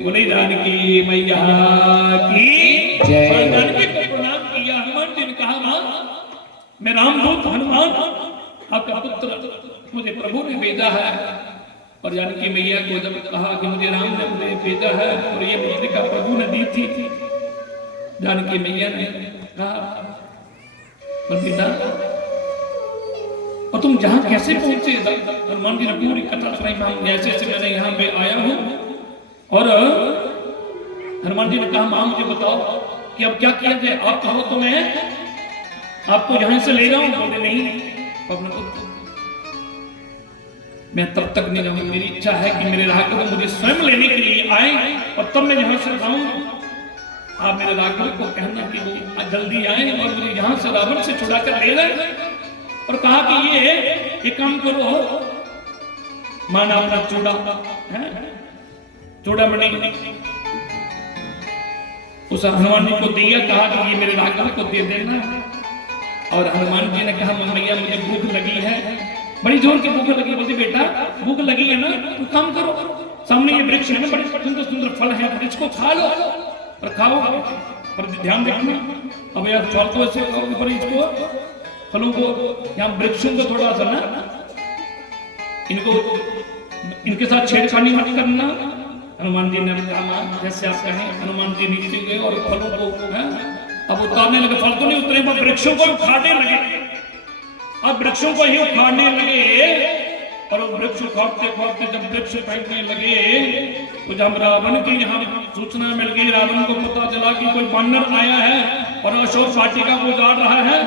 बोले जानकी मैया की जय। जानकी को प्रणाम किया। हनुमान जी ने कहा मां, मैं रामदूत हनुमान आपका पुत्र मुझे प्रभु ने भेजा है। और जानकी मैया को जब कहा कि मुझे राम ने मुझे भेजा है और ये पत्रिका प्रभु ने दी थी, जानकी मैया ने कहा पिता और तुम जहां कैसे पहुंचे? हनुमान जी ने पूरी कथा सुनाई। जैसे से मैंने यहाँ पे आया हूँ। और हनुमान जी ने कहा मां मुझे बताओ कि अब क्या किया जाए, आप कहो तो मैं आपको यहां से ले जाऊं। बोले नहीं पवन, मैं तब तक नहीं जाऊंगी। मेरी इच्छा है कि मेरे राघव मुझे स्वयं लेने के लिए आए और तब मैं यहां से जाऊं। आप मेरे राघव को कहना कि वो जल्दी आए और मुझे यहां से रावण से छुड़ा कर ले जाए। और कहा कि ये काम करो, माना अपना चूड़ामणि उस हनुमान जी को दिया। कहा कि ये मेरे राघव को दे देना। और हनुमान जी ने कहा मैया मुझे भूख लगी है, बड़ी जोर की भूख लगी। बोलती बेटा भूख लगी है ना, तो काम करो, सामने ये वृक्ष है ना, बड़े सुंदर सुंदर फल है, वृक्ष को खा लो और खाओ, पर ध्यान रखना। अब यार फल तो ऐसे ऊपर इसको फलों को यहाँ वृक्षों को थोड़ा सा ना इनको इनके साथ छेड़खानी मत करना। हनुमान जी ने कहा जैसे आप कहें। हनुमान जी नीचे गए और फलों को अब उतारने लगे। फल तो नहीं उतरे पर वृक्षों को उखाड़ने लगे। अब वृक्षों को ही उखाड़ने लगे और वृक्ष उखाड़ते उखाड़ते जब वृक्ष फेंकने लगे तो जब रावण की यहाँ सूचना मिल गई, रावण को पता चला कि कोई वानर आया है और अशोक वाटिका को उजाड़ रहा है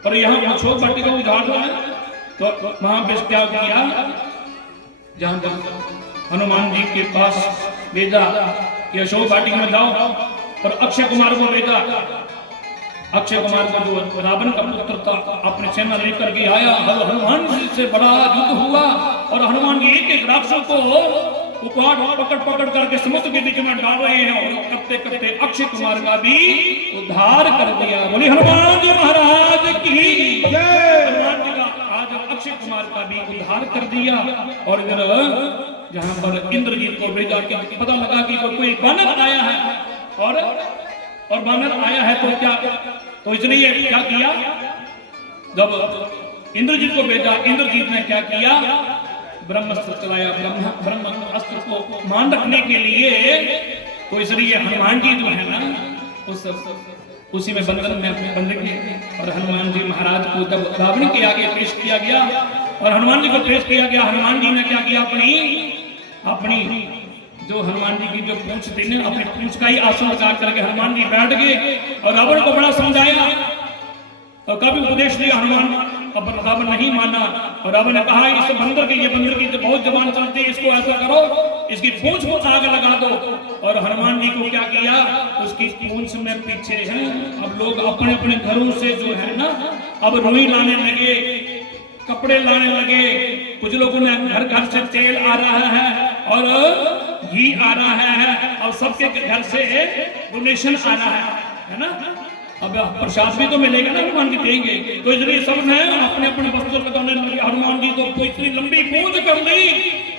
और यहाँ अशोक वाटिका को उजाड़ रहा है। तो वहां पे क्या किया, जहां हनुमान जी के पास भेजा कि अशोक वाटिका में जाओ और अक्षय कुमार को भेजा। अक्षय कुमार को जो रावण का पुत्र था अपनी सेना लेकर के आया। हनुमान जी से बड़ा युद्ध हुआ और हनुमान जी एक एक राक्षसों को पकड़ पकड़ करके समुद्र के बीच में डाल रहे हैं और करते करते अक्षय कुमार का भी उद्धार कर दिया। बोले हनुमान जी महाराज की जय। हनुमान जी का आज अक्षय कुमार का भी उद्धार कर दिया। और इधर जहां पर इंद्रजीत को भेजा कि पता लगा कि कोई वानर आया है और वानर आया है तो क्या, तो इसने ये क्या किया, जब इंद्रजीत को भेजा, इंद्रजीत ने क्या किया, ब्रह्मास्त्र चलाया। ब्रह्मास्त्र को मान रखने के लिए तो इसलिए हनुमान जी जो है ना उसी में बंधन में अपने बंध गए। और हनुमान जी महाराज को जब रावण के आगे पेश किया गया और हनुमान जी को पेश किया गया, हनुमान जी ने क्या किया, अपनी जो हनुमान जी की जो पूंछ थी ना, अपनी पूंछ का ही आसन लगा करके हनुमान जी बैठ गए और रावण को बड़ा समझाया और कभी उपदेश दिया। हनुमान अब रावण नहीं माना और रावण ने कहा इस बंदर की, ये बंदर की तो बहुत जबान चलती है, इसको ऐसा करो इसकी पूंछ को आग लगा दो। और हनुमान जी को क्या किया, उसकी पूंछ में पीछे है। अब लोग अपने अपने घरों से जो है ना अब रुई लाने लगे, कपड़े लाने लगे। कुछ लोगों ने घर घर से तेल आ रहा है और घी आ रहा है और सबके घर से डोनेशन आ रहा है ना। अब प्रसाद भी तो मिलेगा ना, हनुमान जी देंगे, तो इसलिए सब ने अपने अपने वस्त्र लगाने लगे। हनुमान जी तो इतनी लंबी पूंछ कर ली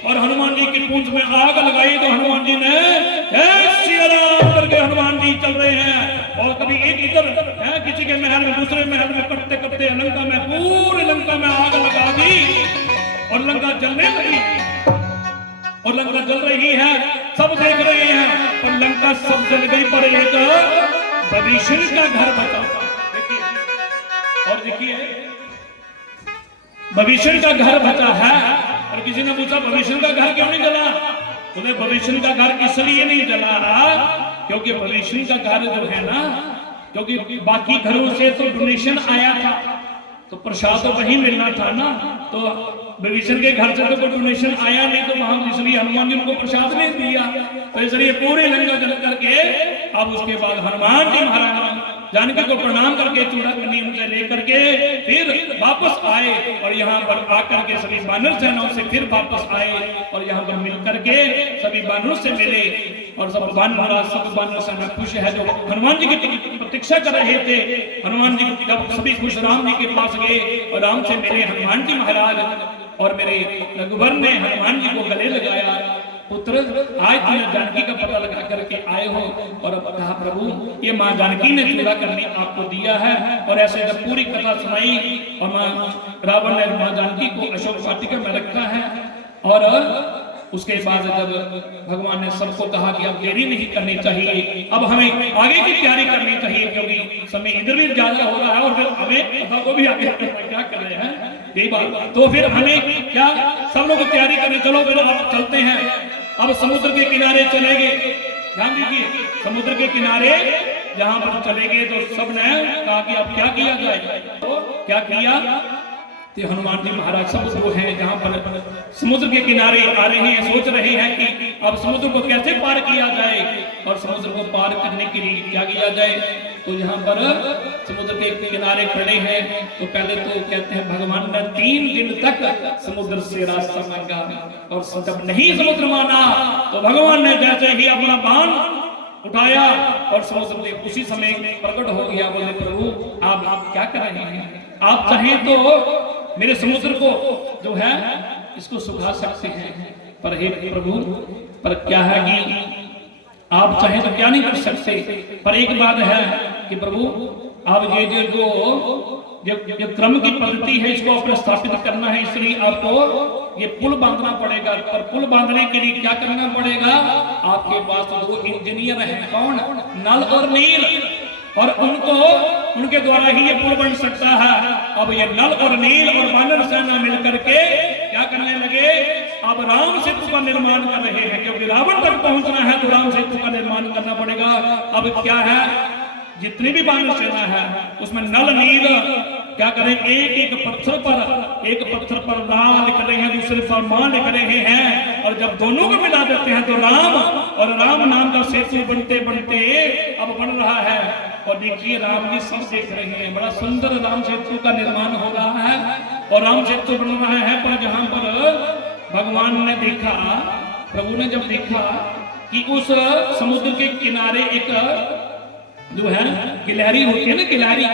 और हनुमान जी की पूंछ में आग लगाई तो हनुमान जी ने श्री राम करके हनुमान जी चल रहे हैं। और कभी एक इधर है किसी के महल में, दूसरे महल में, करते करते लंका में, पूरी लंका में आग लगा दी और लंका जलने लगी। और लंका जल रही है, सब देख रहे हैं और लंका सब जल गई पर एक विभीषण का घर बचा। और देखिए विभीषण का घर बचा है। और किसी ने पूछा विभीषण का घर क्यों नहीं जला, तुम्हें विभीषण का घर इसलिए नहीं जला रहा क्योंकि विभीषण का घर जो है ना, क्योंकि बाकी घरों से तो डोनेशन आया था तो प्रसाद तो वही मिलना था ना, तो विभीषण के घर से तो कोई डोनेशन आया नहीं, तो वहां इसलिए हनुमान जी उनको प्रसाद नहीं दिया। तो इसलिए पूरे लंका जल करके अब उसके बाद हनुमान जी महाराज जानकी को प्रणाम करके चूड़ामणि उनसे लेकर के फिर वापस आए और यहाँ पर आकर के सभी वानर सेनाओं से फिर वापस आए और यहाँ पर मिल करके सभी वानरों से मिले। और सब वानर सेना खुश है जो हनुमान जी की प्रतीक्षा कर रहे थे। हनुमान जी जब सभी खुश राम जी के पास गए और राम से मिले हनुमान जी महाराज, और मेरे रघुवर ने हनुमान जी को गले लगाया पुत्र, आज तुमने जानकी का पता लगा करके आए हो। और अब कहा प्रभु ये माँ जानकी ने चूड़ा करने आपको दिया है। और ऐसे जब पूरी कथा सुनाई और माँ रावण ने माँ जानकी को अशोक वाटिका में रखा है। और उसके बाद जब भगवान ने सबको कहा कि अब देरी नहीं करनी चाहिए, अब हमें आगे की तैयारी करनी चाहिए, क्योंकि समय इधर भी ज्यादा हो रहा है और फिर हमें कथा को भी आगे क्या कर रहे हैं यही बात। तो फिर हमें क्या सब लोग तैयारी करें, चलो फिर अब चलते हैं। अब समुद्र के किनारे चले गए, ध्यान दीजिए, समुद्र के किनारे जहां पर चले गए तो सबने कहा कि अब क्या किया जाए। तो क्या किया, हनुमान जी महाराज सब जो हैं जहां पर समुद्र के किनारे आ रहे हैं, सोच रहे हैं कि अब समुद्र को कैसे पार किया जाए और समुद्र को पार करने के लिए क्या किया जाए। तो यहाँ पर समुद्र के किनारे खड़े हैं तो पहले तो कहते हैं भगवान ने 3 दिन तक समुद्र से रास्ता मांगा और जब नहीं समुद्र माना तो भगवान ने जैसे ही अपना बाण उठाया और समुद्र में उसी समय प्रकट हो गया। बोले प्रभु आप क्या कर रहे हैं, आप चाहें तो मेरे समुद्र को जो है इसको सुखा सकते हैं, पर हे प्रभु पर क्या है कि आप चाहें तो क्या नहीं कर सकते। पर एक बात है कि प्रभु आप ये जो क्रम की पद्धति है इसको आपने स्थापित करना है, इसलिए आपको ये पुल बांधना पड़ेगा। पर पुल बांधने के लिए क्या करना पड़ेगा, आपके पास 2 इंजीनियर हैं, कौन, नल और नील, और उनके द्वारा ही ये पुल बन सकता है। अब ये नल और नील और वानर सेना मिलकर के क्या करने लगे, अब राम सेतु का निर्माण कर रहे हैं, क्योंकि रावण तक पहुंचना है तो राम सेतु का निर्माण करना पड़ेगा। अब क्या है, जितनी भी वानर सेना है उसमें नल नील क्या करें, एक पत्थर पर राम लिख रहे हैं, दूसरे पर मां लिख रहे हैं, और जब दोनों को मिला देते हैं तो राम और राम नाम का सेतु बनते बनते अब बन रहा है। और देखिए राम जी सब देख रहे हैं, बड़ा सुंदर राम सेतु का निर्माण हो रहा है और राम सेतु बन रहा है। पर जहां पर भगवान ने देखा, प्रभु ने जब देखा कि उस समुद्र के किनारे एक जो है गिलहरी होती है ना, गिलहरी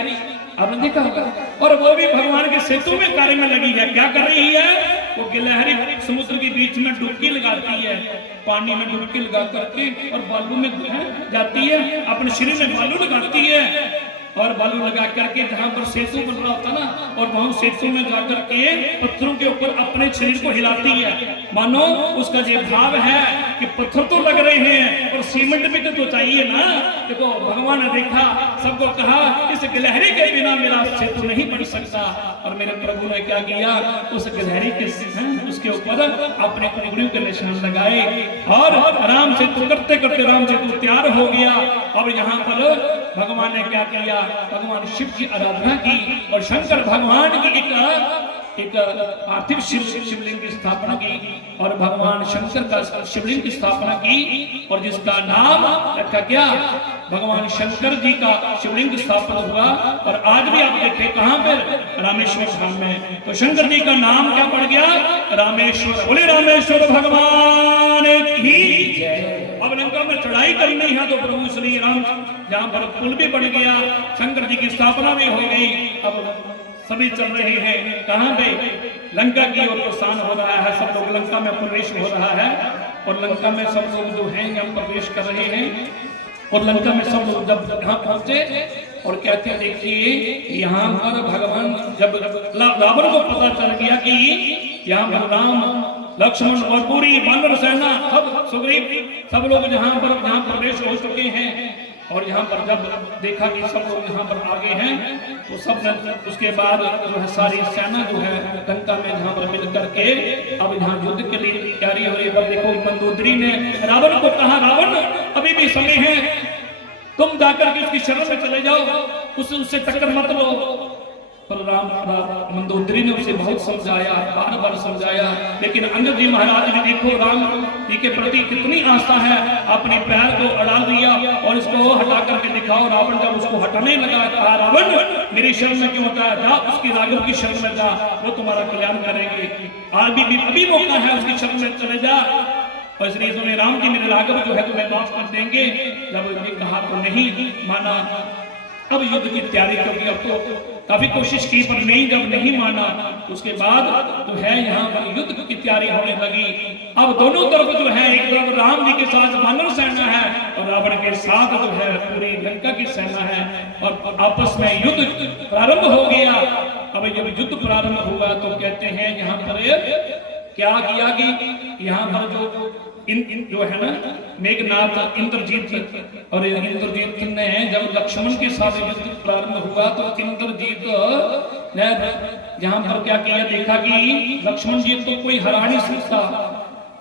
आपने देखा होगा, और वो भी भगवान के सेतु में कार्य में लगी है। क्या कर रही है, वो गिलहरी समुद्र के बीच में डुबकी लगाती है, पानी में डुबकी लगा करके और बालू में जाती है, अपने शरीर में बालू लगाती है और बालू लगा करके जहां पर सेतु बन रहा होता ना, और वहां सेतु में जाकर के पत्थरों के ऊपर अपने शरीर को हिलाती है। मानो उसका ये भाव है कि पत्थर तो लग रहे हैं और सीमेंट भी तो चाहिए ना। देखो भगवान ने देखा, सबको कहा इस गिलहरी के बिना मेरा सेतु नहीं बन सकता। और मेरे प्रभु ने क्या किया, उस गिलहरी के उसके ऊपर अपने उंगलियों के निशान लगाए और राम सेतु करते करते राम सेतु तैयार हो गया। अब यहाँ पर भगवान ने क्या किया, भगवान शिव की आराधना की और शंकर भगवान की एक पार्थिव शिवलिंग की स्थापना की और भगवान शंकर का शिवलिंग की स्थापना की और जिसका नाम रखा गया भगवान शंकर जी का शिवलिंग स्थापना हुआ। और आज भी आप देखें कहां पर, रामेश्वर धाम में, तो शंकर जी का नाम क्या पड़ गया, रामेश्वर। बोले रामेश्वर भगवान की जय। अब लंका में चढ़ाई करनी है तो प्रभु श्री राम जहां पर पुल भी बन गया, शंकर जी की स्थापना भी हो गई। अब सभी चल रहे हैं कहां पे, लंका की ओर प्रस्थान हो रहा है, सब लोग लंका में प्रवेश हो रहा है और लंका में सब लोग जो हैं यहाँ प्रवेश कर रहे हैं। और लंका में सब लोग जब यहाँ पहुंचे और कहते हैं देखिए यहाँ पर भगवान, जब रावण को पता चल गया कि यहाँ पर राम लक्ष्मण और पूरी वानर सेना सब सुग्रीव सब लोग जहाँ प्रवेश हो चुके हैं और यहाँ पर जब देखा कि सब लोग यहाँ पर आगे हैं तो सब ने उसके बाद जो है सारी सेना जो है लंका में यहाँ पर मिल करके अब यहाँ युद्ध के लिए तैयारी हो रही है। देखो मंदोदरी ने रावण को कहा, रावण अभी भी समय है, तुम जाकर के उसकी शरण में चले जाओ, उससे टक्कर मत लो। पर मंदोदरी ने उसे बहुत समझाया, बार बार समझाया, लेकिन अंगद जी महाराज ने देखो राम जी के प्रति कितनी आस्था है, अपने पैर को अड़ा दिया और इसको हटा करके दिखाओ। रावण जब उसको हटाने लगा कहा, रावण मेरी शरण में क्यों होता है, जा उसकी राघव की शरण में जा, वो तुम्हारा कल्याण करेंगे। आज भी अभी मौका है, उसकी शरण में चले जा। और इसलिए तुमने राम जी मेरे राघव जो है तुम्हें माफ कर देंगे। जब ये कहा तो नहीं माना, अब युद्ध की तैयारी क्योंकि अब तो काफी कोशिश की पर नहीं, जब नहीं माना उसके बाद जो है यहाँ पर युद्ध की तैयारी होने लगी। अब दोनों तरफ जो है एक राम जी के साथ वानर सेना है और रावण के साथ जो है पूरी लंका की सेना है और आपस में युद्ध प्रारंभ हो गया। अब जब युद्ध प्रारंभ हुआ तो कहते हैं यहाँ पर क्या किया कि यहाँ पर जो है ना मेघनाथ इंद्रजीत और इंद्रजीत ने जब लक्ष्मण के साथ युद्ध प्रारंभ हुआ तो इंद्रजीत ने जहां पर क्या किया, देखा कि लक्ष्मण जी तो कोई हरा नहीं सकता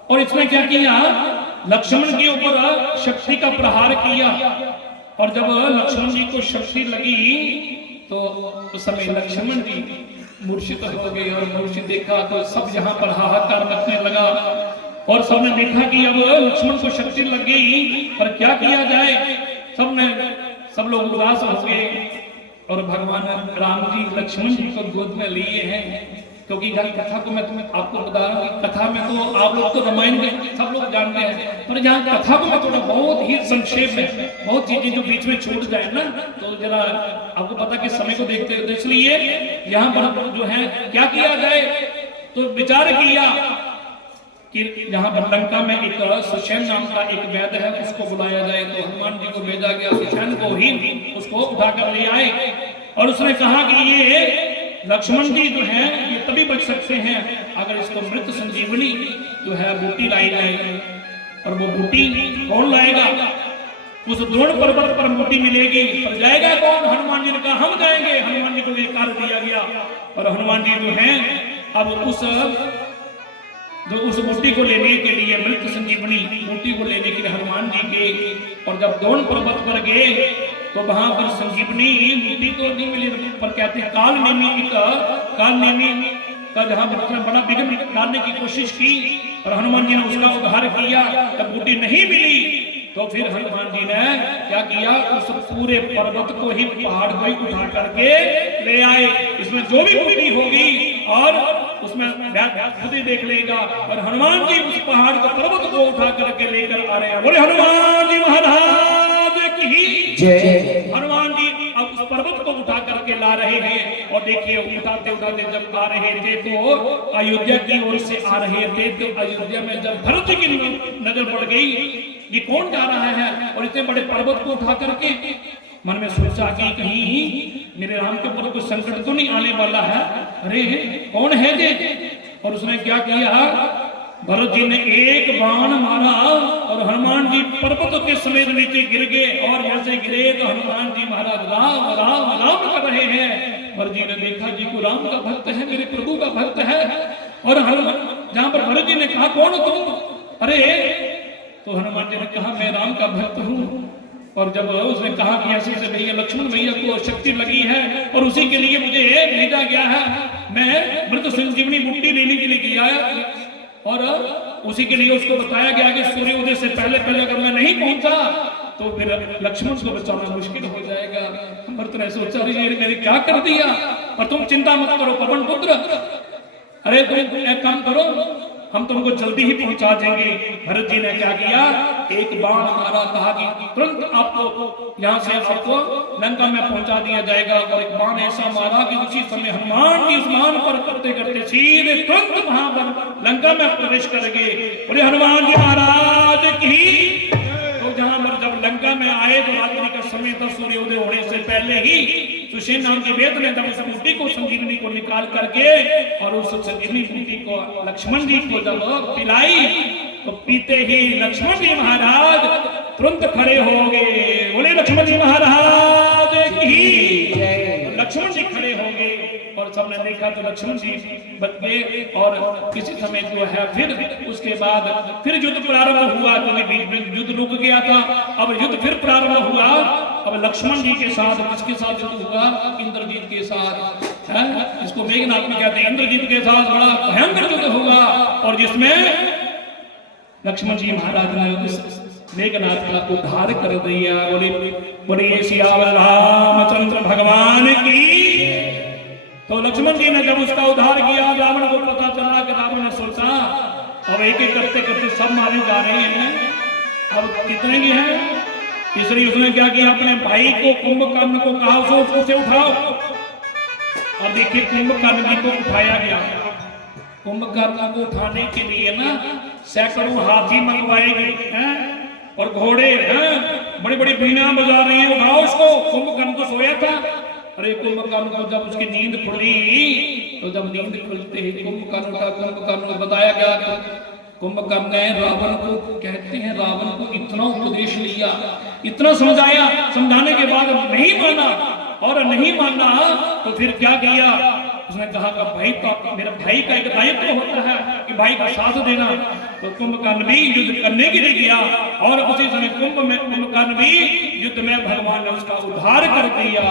और इसने क्या किया, लक्ष्मण के ऊपर शक्ति का प्रहार किया और जब लक्ष्मण जी को शक्ति लगी तो उस समय लक्ष्मण जी मूर्छित हो गए और मूर्छित देखा तो सब यहाँ पर हाहाकार मचने लगा और सबने देखा कि अब लक्ष्मण को शक्ति लग गई पर क्या किया जाए। सब लोग उदास हो गए और भगवान राम जी लक्ष्मण जी को गोद में लिए हैं क्योंकि कथा को मैं तुम्हें आपको बता रहा हूँ, कथा में तो आप लोग तो रामायण में सब लोग जानते हैं पर जहाँ कथा को मैं थोड़ा बहुत ही संक्षेप में बहुत चीजें जो बीच में छूट जाए ना तो जरा आपको पता कि समय को देखते हुए इसलिए यहाँ पर जो है क्या किया जाए तो विचार किया कि जहाँ पर लंका में एक सुषेण नाम का एक वैद्य है उसको बुलाया जाए तो हनुमान जी को भेजा गया, सुषेण को ही उसको उठाकर ले आए और उसने कहा कि ये लक्ष्मण जी जो है ये तभी बच सकते हैं अगर इसको मृत संजीवनी जो है बूटी लाई जाए और वो बूटी कौन लाएगा, उस द्रोण पर्वत पर बूटी मिलेगी पर जाएगा कौन, हनुमान जी ने कहा हम जाएंगे। हनुमान जी को ये कार्य दिया गया और हनुमान जी जो है अब उस बूटी को लेने के लिए मृत संजीवनी बूटी को लेने के लिए हनुमान जी के और जब द्रोण पर्वत पर गए तो वहां पर संजीवनी बूटी तो नहीं मिली पर कहते हैं काल नेमी का जहां पर बड़ा विघ्न डालने की कोशिश की और हनुमान जी ने उसका उद्धार किया। जब बूटी नहीं मिली तो फिर हनुमान जी ने क्या किया, उस पूरे पर्वत को ही पहाड़ को ही उठा करके ले आए। इसमें जो भी बूटी होगी और उसमें खुद ही देख लेगा और हनुमान जी उस पहाड़ को पर्वत को उठा करके लेकर आ रहे हैं। बोले हनुमान जी महाराज की जय। हनुमान जी अब उस पर्वत को उठा करके ला रहे हैं और देखिए उठाते उठाते जब आ रहे थे तो अयोध्या की ओर से आ रहे थे तो अयोध्या में जब भरत की नजर पड़ गई ये कौन जा रहा है और इतने बड़े पर्वत को उठा करके मन में सोचा कि कहीं मेरे राम के ऊपर कोई संकट तो नहीं आने वाला है, अरे कौन है ये। और उसने क्या किया, भरत जी ने एक बाण मारा और हनुमान जी पर्वत के समेत नीचे गिर गए और जैसे गिरे तो हनुमान जी महाराज राम राम राम कर रहे हैं। भरत जी ने देखा जी को राम का भक्त है, मेरे प्रभु का भक्त है और जहां पर भरत जी ने कहा कौन तुम, अरे तो हनुमान जी ने कहा मैं राम का भक्त हूँ। और जब उसने कहा कि ऐसे से भैया लक्ष्मण भैया को शक्ति लगी है और उसी के लिए मुझे भेजा गया है, मैं मृत संजीवनी बूटी लेने के लिए गया है और उसी के लिए उसको बताया गया कि सूर्योदय से पहले पहले अगर मैं नहीं पहुंचा तो फिर लक्ष्मण को बचाना मुश्किल हो जाएगा। भरत ने सोचा मैंने क्या कर दिया, पर तुम चिंता मत करो पवन पुत्र, अरे तुम एक काम करो हम तुमको जल्दी ही पहुंचा देंगे। भरत जी ने क्या किया, एक बाण मारा, कहा कि तुरंत आपको यहाँ से आपको लंका में पहुंचा दिया जाएगा और एक बाण ऐसा मारा कि उसी समय हनुमान जी स्नान पर करते करते सीधे तुरंत वहां पर लंका में प्रवेश कर गए। बोले हनुमान जी महाराज की। तो जहां पर जब लंका में आए तो रात्रि का समय था, सूर्योदय होने से पहले ही सुषेण नाम के वेद ने जब उस बूटी को संजीवनी को निकाल करके और उस संजीवनी बूटी को लक्ष्मण जी को जब पिलाई तो पीते ही लक्ष्मण जी महाराज तुरंत खड़े हो गए। बोले लक्ष्मण जी महाराज की। लक्ष्मण जी खड़े हो गए और सबने देखा तो लक्ष्मण जी बच गए और किसी समय जो है फिर उसके बाद फिर युद्ध प्रारंभ हुआ, तो बीच में युद्ध रुक गया था, अब युद्ध फिर प्रारंभ हुआ। अब लक्ष्मण जी के साथ किसके साथ युद्ध हुआ, इंद्रजीत के साथ है, इसको मेघनाथ में कहते हैं। इंद्रजीत के साथ बड़ा भयंकर युद्ध हुआ और जिसमें लक्ष्मण जी महाराज ने मेघनाथ का उद्धार कर दिया। बोले सियावर रामचंद्र भगवान की। तो लक्ष्मण जी ने जब उसका उद्धार किया, रावण को पता चला कि रावण ने सोचा अब एक एक करते करते सब मारे जा रहे हैं, अब कितने ही हैं, इसलिए उसने क्या किया, अपने भाई को कुंभकर्ण को कहा उसे उठाओ। और देखिए कुंभकर्ण जी को उठाया गया कुंभकर्ण को उठाने के लिए ना सैकड़ों हाथी मंगवाए गए हैं और घोड़े हैं, बड़ी बड़ी बीना बजा रही हैं, उठाओ उसको। कुंभकर्ण तो सोया था। अरे कुंभकर्ण को जब उसकी नींद खुली तो जब नींद खुलते ही कुंभकर्ण का कुंभकर्ण को बताया गया। कुंभकर्ण ने रावण को, कहते हैं रावण को इतना उपदेश लिया, इतना समझाया, समझाने के बाद नहीं माना। और नहीं माना तो फिर क्या किया, उसने कहा कि भाई तो मेरा भाई का एक दायित्व होता है कि भाई का साथ देना। तो कुंभकर्ण भी युद्ध करने के लिए गया और उसी समय कुंभकर्ण भी युद्ध में भगवान ने उसका उद्धार कर दिया।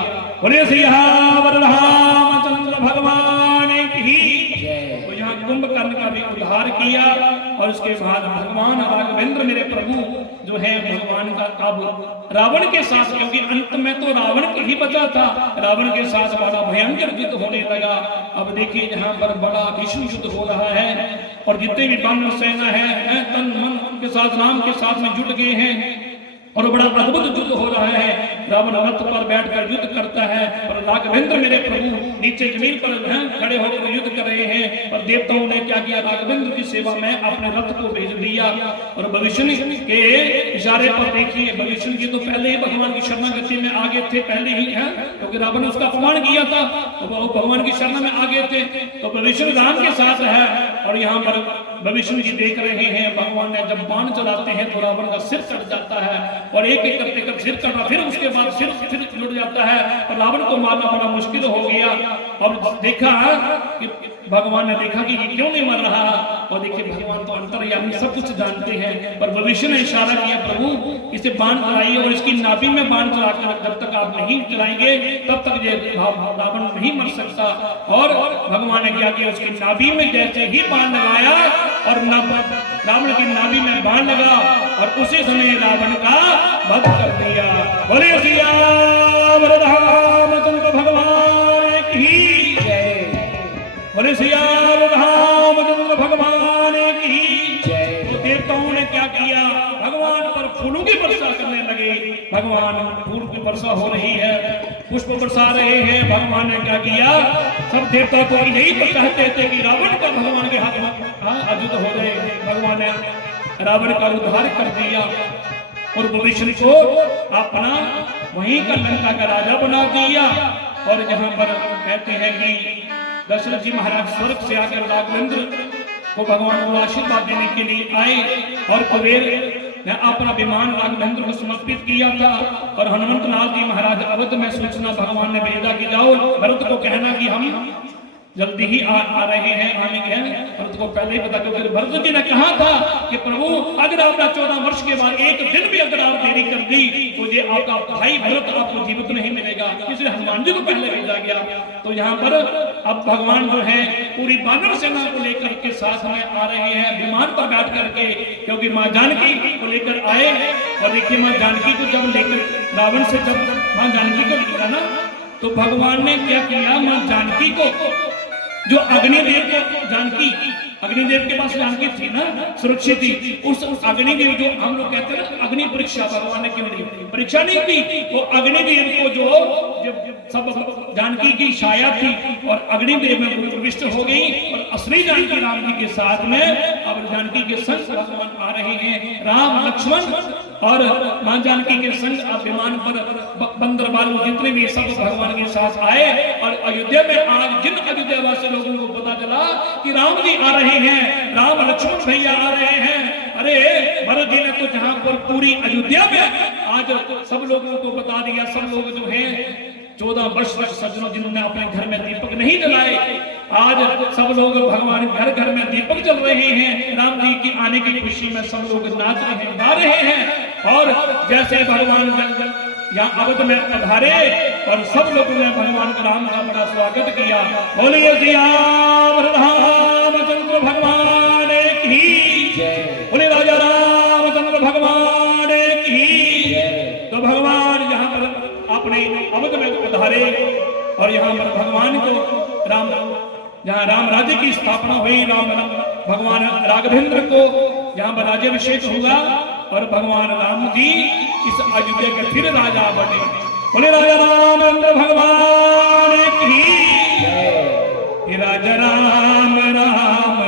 बोले सियावर रामचंद्र भगवान की। तो यहाँ कुंभकर्ण का भी उद्धार किया और उसके बाद भगवान राघवेंद्र मेरे प्रभु जो है भगवान का अब रावण के साथ, क्योंकि अंत में तो रावण के ही बचा था, रावण के साथ बड़ा भयंकर युद्ध होने लगा। अब देखिए यहाँ पर बड़ा भीषण युद्ध हो रहा है और जितने भी वानर सेना है तन मन के साथ राम के साथ में जुट गए हैं और बड़ा अद्भुत युद्ध हो रहा है। रावण रथ पर बैठकर युद्ध करता है और राघवेंद्र मेरे प्रभु नीचे जमीन पर खड़े होकर युद्ध कर रहे हैं। और देवताओं ने क्या किया, राघवेंद्र की सेवा में अपने रथ को भेज दिया। और भविष्य के इशारे पर देखिए, भविष्य की तो पहले ही भगवान की शरणागति में आगे थे, पहले ही है, क्योंकि रावण ने उसका अपमान किया था तो वो भगवान की शरण में आगे थे। तो भविष्य राम के साथ है और यहाँ पर भविष्य जी देख रहे हैं भगवान ने जब बाण चलाते हैं तो रावण का सिर कट जाता है और एक एक करते कर सिर कटा, फिर उसके बाद सिर जुड़ जाता है और रावण को मारना बड़ा मुश्किल हो गया। और देखा कि भगवान ने देखा कि ये क्यों नहीं मर रहा, और देखिए भगवान तो अंतर्यामी सब कुछ जानते हैं। पर भविष्य ने इशारा किया, प्रभु इसे बाण चलाइए और इसकी नाभि में बाण चलाकर जब तक आप नहीं चलाएंगे तब तक ये रावण नहीं मर सकता। और भगवान ने क्या किया, उसकी नाभि में जैसे ही बाण लगाया और रावण की नाभि में बाण लगा और उसी समय रावण का वध कर दिया। बोले सियावर रामचंद्र भगवान की जय। बोले सियावर रामचंद्र भगवान की जय। तो देवताओं ने क्या किया, भगवान पर फूलों की वर्षा करने लगे। भगवान फूल की वर्षा हो रही है, पुष्प बरसा रहे हैं। भगवान ने क्या किया, सब देवता को यही तो कहते थे कि रावण का भगवान के हाथ में युद्ध हो गए। भगवान ने रावण का उद्धार कर दिया और भविष्य को अपना वहीं का लंका का राजा बना दिया। और यहाँ पर कहते हैं कि दशरथ जी महाराज स्वर्ग से आकर राघवेंद्र को भगवान को आशीर्वाद देने के लिए आए और कुबेर ने अपना विमान राघवेंद्र को समर्पित किया था। और हनुमंत लाल जी महाराज अवध में सूचना भगवान ने भेजा कि जाओ भरत को कहना कि हम जल्दी ही आ रहे हैं, आने के हैं। भरत को पहले ही पता, क्योंकि भरत जी ने कहा था कि प्रभु अगर आपका 14 वर्ष के बाद एक दिन भी अगर आप देरी कर दी तो ये आपका भाई भरत आपको जीवित नहीं मिलेगा, इसलिए हनुमान जी को पहले भेजा गया। तो यहाँ पर अब भगवान जो है पूरी वानर सेना को लेकर के साथ में आ रहे हैं विमान पर बैठ करके, क्योंकि माँ जानकी को लेकर आए। और देखिए माँ जानकी को जब लेकर रावण से जब माँ जानकी को लिखा ना, तो भगवान ने क्या किया, माँ जानकी को जो अग्निदेव को जानकी, अग्निदेव के पास जानकी थी ना, सुरक्षित थी। उस अग्निदेव जो हम लोग कहते हैं ना अग्नि परीक्षा, भगवान ने क्यों दी, परीक्षा नहीं थी, वो अग्निदेव को जो सब जानकी की छाया थी और अग्निदेव में वो प्रविष्ट हो गई। और असली जानकी राम जी के साथ में अब जानकी के संग भगवान आ रहे हैं, राम लक्ष्मण और मां जानकी के संग अब विमान पर बंदर बालू जितने भी सब भगवान के साथ आए। और अयोध्या में आज जिन अयोध्या वासी लोगों को पता चला कि राम जी आ रहे हैं, राम लक्ष्मण भैया आ रहे हैं, अरे भरत जी ने तो जहां पर पूरी अयोध्या में आज सब लोगों को बता दिया। सब लोग जो है 14 वर्ष तक सज्जनों जिन्होंने अपने घर में दीपक नहीं जलाए, आज सब लोग भगवान घर घर में दीपक जल रहे हैं। राम जी की आने की खुशी में सब लोग नाच रहे हैं, गा रहे हैं। और जैसे भगवान यहाँ अवध में पधारे और सब लोगों ने भगवान राम का बड़ा स्वागत किया। बोलिए सियावर रामचंद्र भगवान की जय। बोले राजा रामचंद्र भगवान की जय। तो भगवान यहाँ पर अपने अवध में पधारे और यहाँ पर भगवान को राम, जहाँ राम राज्य की स्थापना हुई, राम भगवान राघवेंद्र को यहाँ पर राज्याभिषेक हुआ और भगवान राम जी इस अयोध्या के फिर राजा बने। बोले राजा रामचंद्र भगवान की जय। राजा राम राम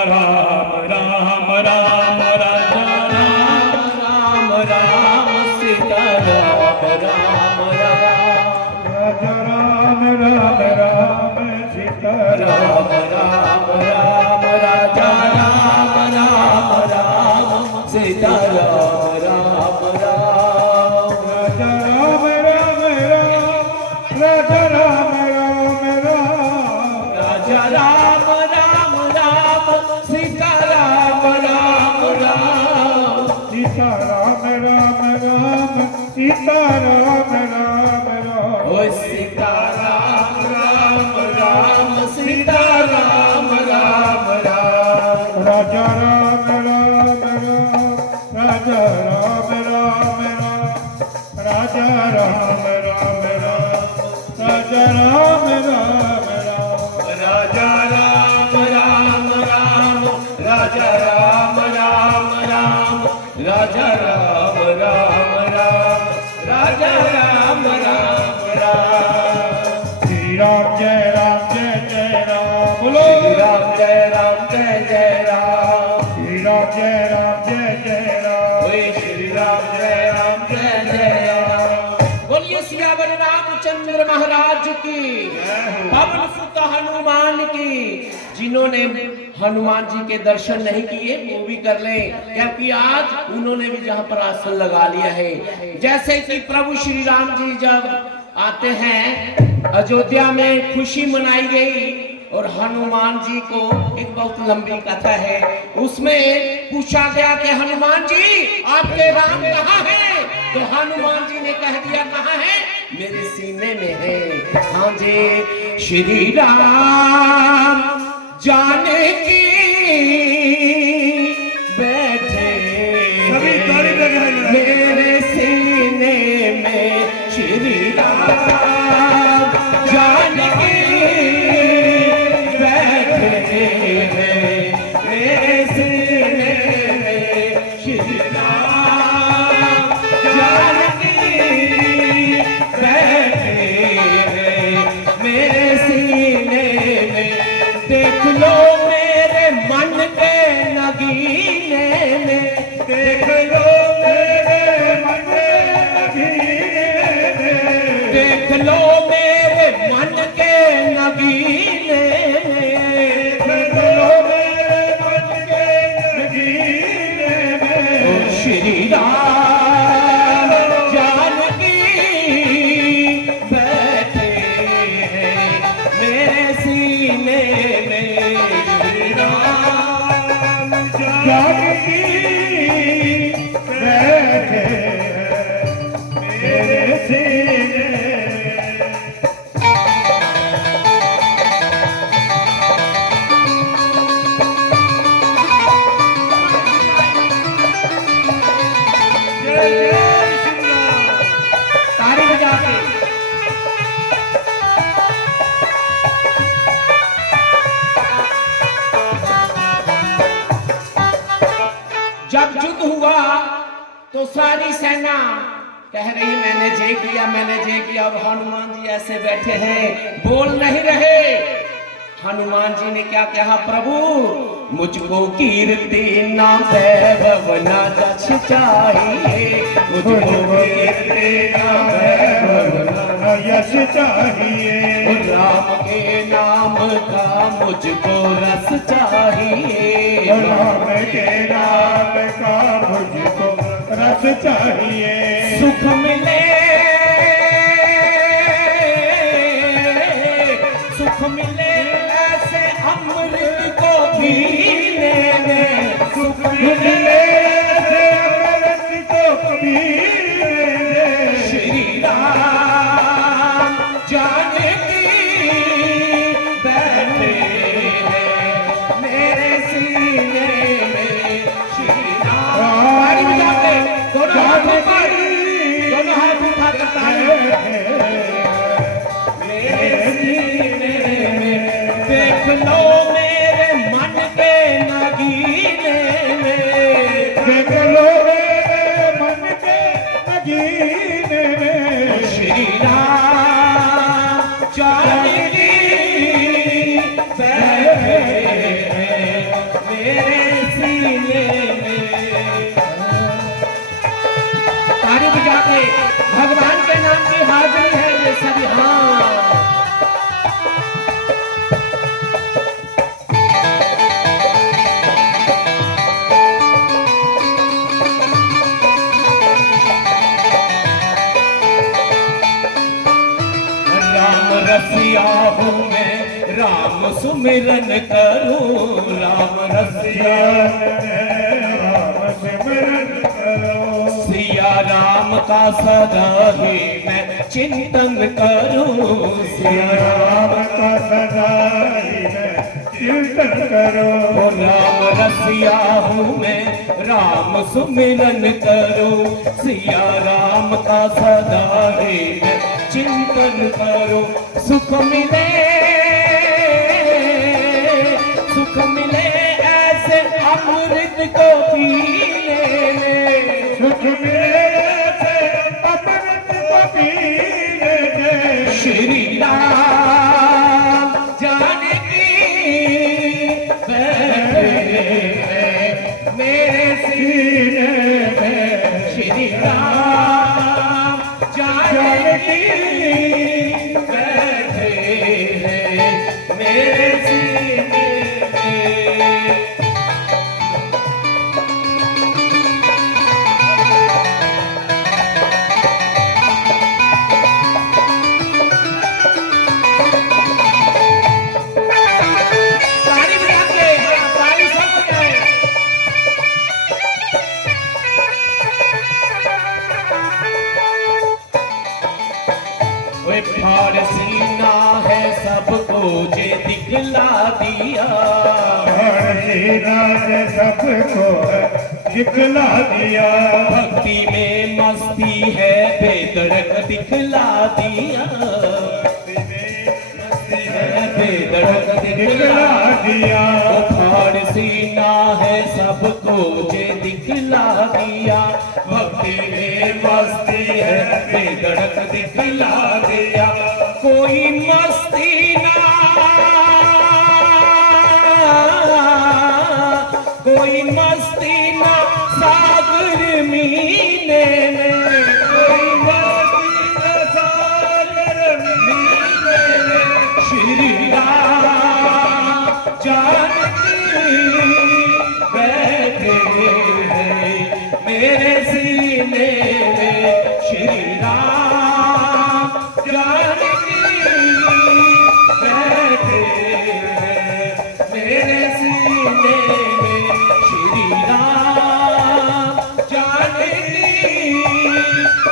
राम राम राम राजा राम राम सीता राम राम राजा राम राम राम सीता राम राम राम राजा राम राम राम सीता राम राम राम राजा राम राम राम राजा राम राम राम राजा राम राम राम सीता राम राम राम सीता राम राम राम सीता राम राम राम ओ सीता राम राम राम सीता राम राम राम राजा राम राम राम राजा राम राम राम राजा राम राम राम राजा राम राम राम राजा राम राम राम राजा राम राम राम राजा राम राम राम राजा राम राम राम श्री राम जय राम बोलो श्री राम जय जय राम श्री राम जय जय राम श्री राम जय जय राम बोलिए सियावर रामचंद्र महाराज की पवन सुत हनुमान की। जिन्होंने हनुमान जी के दर्शन नहीं किए वो भी कर लें, क्योंकि आज उन्होंने भी जहां पर आसन लगा लिया है। जैसे कि प्रभु श्री राम जी जब आते हैं अयोध्या में खुशी मनाई गई और हनुमान जी को एक बहुत लंबी कथा है, उसमें पूछा गया कि हनुमान जी आपके राम कहाँ हैं? तो हनुमान जी ने कह दिया कहाँ है? मेरे सीने में है। हाँ जी श्री राम जानकी बैठे मेरे सीने में श्री राम जानकी बैठे मेरे सीने में श्री राम जानकी बैठे मेरे सीने में। देख लो मेरे मन के नगीने में, देख लो मेरे मन के नगीने में, देख लो मेरे मन के नगीने में, देख लो मेरे मन के नगीने में। ओ श्री राम जानकी बैठे मेरे सीने में श्री राम जानकी बैठे मेरे सीने तारी बजा के जब युद्ध हुआ तो सारी सेना कह रही मैंने जे किया और हनुमान जी ऐसे बैठे हैं बोल नहीं रहे। हनुमान जी ने क्या कहा? प्रभु मुझको कीर्ति ना वैभव ना यश चाहिए, मुझको कीर्ति ना वैभव ना यश चाहिए, राम के नाम का मुझको रस चाहिए, राम के नाम का मुझको रस चाहिए। सुख मिले ऐसे अमृत को पीने में, सुख मिले ऐसे अमृत को पीने में। श्री राम जानकी बैठे हैं मेरे सीने में, श्री राम दोनों हाथ उठा करता है मेरे सीने में। देख लो मेरे मन के नगीने में, मेरे सीने में। ताली बजा के भगवान के नाम की हाजिरी है ये सभी। हाँ रसिया हूँ मैं राम सुमिरन करूं, राम रसिया राम सुमिरन करूं, सिया राम का सदा ही मैं चिंतन करूं, सिया राम का सदा ही मैं चिंतन करूं। राम रसिया हूँ मैं राम सुमिरन करूं, सिया राम का सदा ही मैं चिंतन करो। सुख मिले ऐसे अमृत को पीने में, सुख मिले ऐसे अमृत को पीने में। श्री राम जानकी बैठे मेरे सीने में, श्री राम जानकी सीना है सबको जे दिखला दिया, सीना है सबको दिखला दिया। भक्ति में मस्ती है बेधड़क दिखला दिया, बेधड़क दिखला दिया। फाड़ सीना है सबको जे दिखला दिया, भक्ति में मस्ती है बेधड़क दिखला दिया। कोई मस्ती ना कोई मस्ती ना सागर मीने में, कोई मस्ती ना सागर मीने में। श्री राम जानकी बैठे हैं मेरे सीने में, श्री राम जानकी बैठे हैं मेरे सीने में, श्री राम जानकी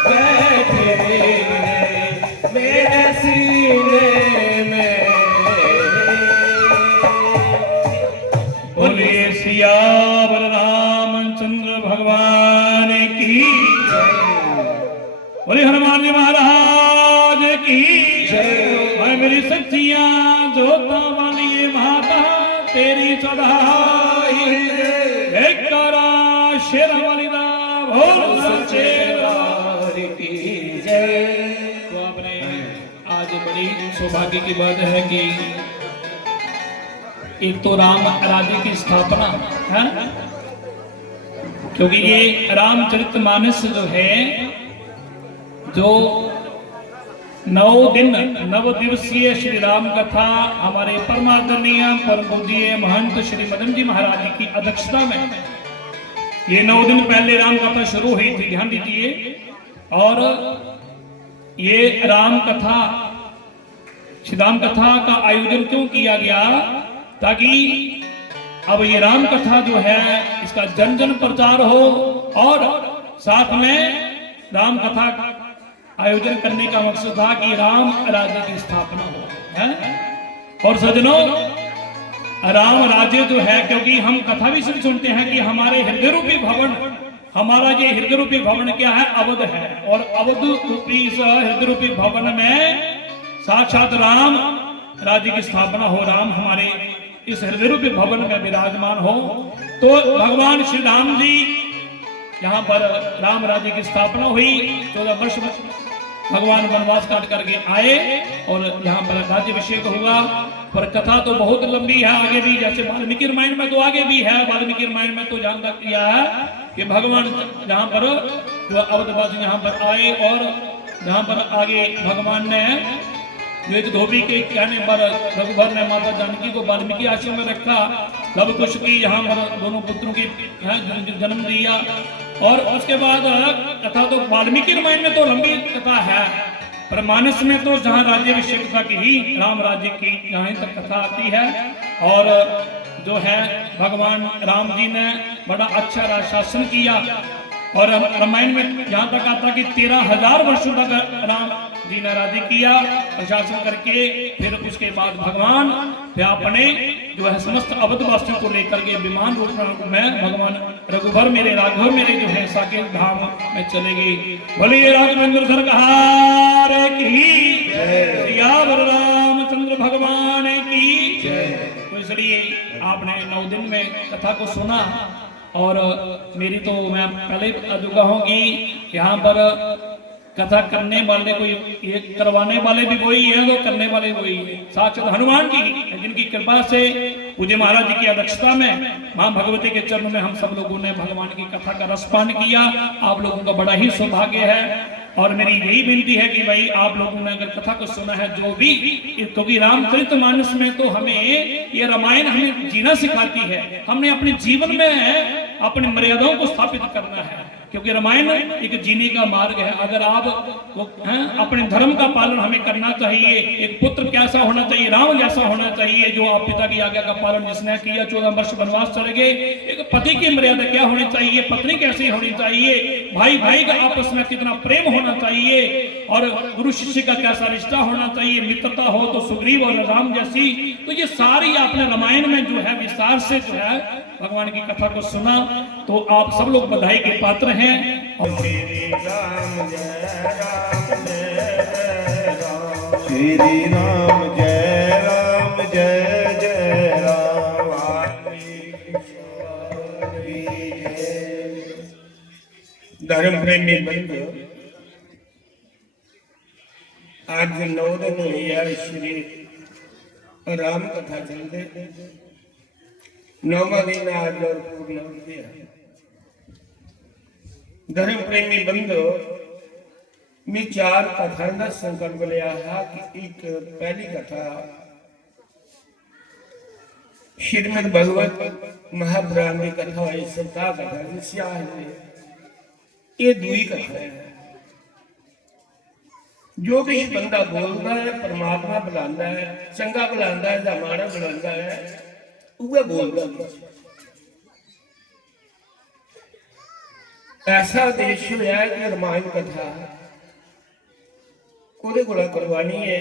बैठे हैं मेरे सीने में। बोले सियावर रामचंद्र भगवान की, बोले हनुमान जी महाराज की जय। मेरी सच्चियां जोता वाली माता तेरी सदाई एक करा शेर वाली दा भोल सच्चे दरबार की जय। तो आपने आज बड़ी सौभाग्य की बात है कि एक तो राम राज्य की स्थापना है, क्योंकि ये रामचरितमानस जो है जो 9 दिन 9 दिवसीय श्री राम कथा हमारे परमादरणीय परम पूज्य महंत श्री मदन जी महाराज जी की अध्यक्षता में ये 9 दिन पहले राम कथा शुरू हुई थी, ध्यान दीजिए। और ये राम कथा श्री राम कथा का आयोजन क्यों किया गया, ताकि अब ये राम कथा जो है इसका जन जन प्रचार हो और साथ में राम कथा आयोजन करने का मकसद था कि राम राज्य की स्थापना हो, है। और सज्जनों, राम राज्य जो है, क्योंकि हम कथा भी सिर्फ सुनते हैं कि हमारे हृदय रूपी भवन, हमारा ये हृदय रूपी भवन क्या है, अवध है। और अवध रूपी इस हृदय रूपी भवन में साक्षात राम राज्य की स्थापना हो, राम हमारे इस हृदय रूपी भवन में विराजमान हो। तो भगवान श्री राम जी यहाँ पर राम राज्य की स्थापना हुई 14 वर्ष भगवान वनवास काट करके आए और यहाँ पर राज्याभिषेक हुआ। पर कथा तो बहुत लंबी है, आगे भी जैसे वाल्मीकि रामायण में तो आगे भी है। वाल्मीकि रामायण में तो जहाँ तक किया है कि भगवान जहाँ पर जो अवधवासी यहाँ पर आए और जहाँ पर आगे भगवान ने जो एक धोबी के कहने पर रघुबर ने माता जानकी को वाल्मीकि आश्रम में रखा। लव कुश की यहाँ पर दोनों पुत्रों की जन्म दिया। और उसके बाद कथा तो वाल्मीकि रामायण में तो लंबी कथा है, पर मानस में तो जहाँ राज्याभिषेक तक ही राम राज्य की यहाँ तक कथा आती है। और जो है भगवान राम जी ने बड़ा अच्छा राज शासन किया। और रामायण में यहाँ तक आता कि 13,000 वर्षों तक राम जी ने राज्य किया प्रशासन करके। फिर उसके बाद भगवान फिर अपने जो है समस्त अवधवासियों को लेकर के विमान रूप में भगवान रघुबर मेरे राघव मेरे जो है साकेत धाम में चले गए। बोलिए राघवेंद्र सरकार की सियावर रामचंद्र भगवान की। तो इसलिए आपने 9 दिन में कथा को सुना। और मेरी तो मैं पहले जो कहूँगी यहाँ पर कथा करने वाले कोई ये करवाने वाले भी वही है, तो करने वाले वही है, साक्षात हनुमान की, जिनकी कृपा से पूज्य महाराज जी की अध्यक्षता में मां भगवती के चरणों में हम सब लोगों ने भगवान की कथा का रसपान किया। आप लोगों का बड़ा ही सौभाग्य है। और मेरी यही विनती है कि भाई आप लोगों ने अगर कथा को सुना है जो भी, क्योंकि रामचरितमानस में तो हमें ये रामायण हमें जीना सिखाती है। हमने अपने जीवन में अपनी मर्यादाओं को स्थापित करना है, क्योंकि रामायण एक जीने का मार्ग है। अगर आप अपने धर्म का पालन हमें करना चाहिए। एक पुत्र कैसा होना चाहिए, राम जैसा होना चाहिए, जो आप पिता की आज्ञा का पालन जिसने किया, 14 वर्ष वनवास चले गए। एक पति की मर्यादा क्या होनी चाहिए, पत्नी कैसी होनी चाहिए, भाई भाई का आपस में कितना प्रेम होना चाहिए, और गुरु शिष्य का कैसा रिश्ता होना चाहिए, मित्रता हो तो सुग्रीव और राम जैसी। तो ये सारी आपने रामायण में जो है विस्तार से जो है भगवान की कथा को सुना। तो आप सब लोग बधाई के पात्र हैं। श्री राम जय राम जय राम, श्री राम जय राम जय जय राम। धर्म प्रेमी बंधु, आज 9 दिन हुई है श्री राम कथा चलते। 9वां दिन आज और पूर्ण हो गया। धर्म प्रेमी बंधु, मैं 4 कथाओं का संकल्प लिया है कि एक पहली कथा श्रीमद् भगवत महापुराण की कथा है, सप्ताह कथा जिससे है। ये दूसरी कथा है। जो भी बंदा बोलता है परमात्मा बुलाता है, चंगा बुलाता है या माड़ा बुलाता है, वह बोलता है। ऐसा उद्देश्य है कि रामायण कथा कोदे कोला करवानी है।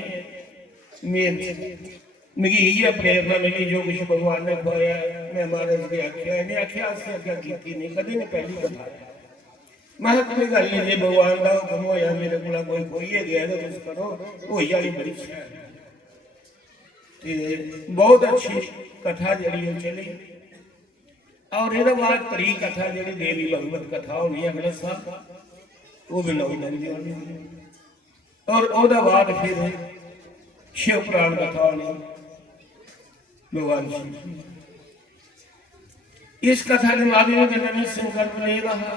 मेरी ये प्रेरणा मिली, जो कुछ भगवान ने खोया मैं महाराज के आख्या नहीं आख्या से आज्ञा की नहीं, कभी नहीं पहली कथा है। मैं कोई गल नहीं, जो भगवान का हुक्म होया मेरे को कोई खोइए गया तो तुम करो, हो जानी बड़ी शायद। बहुत अच्छी कथा जड़ी चली। और ये बाद त्री कथा जी देवी भगवत कथा होनी है अगले साल, वो भी 9 दिन की होनी। और ओदा बाद फिर शिव पुराण कथा होनी भगवान शिव। इस कथा के माध्यम से मैंने संकल्प ले रहा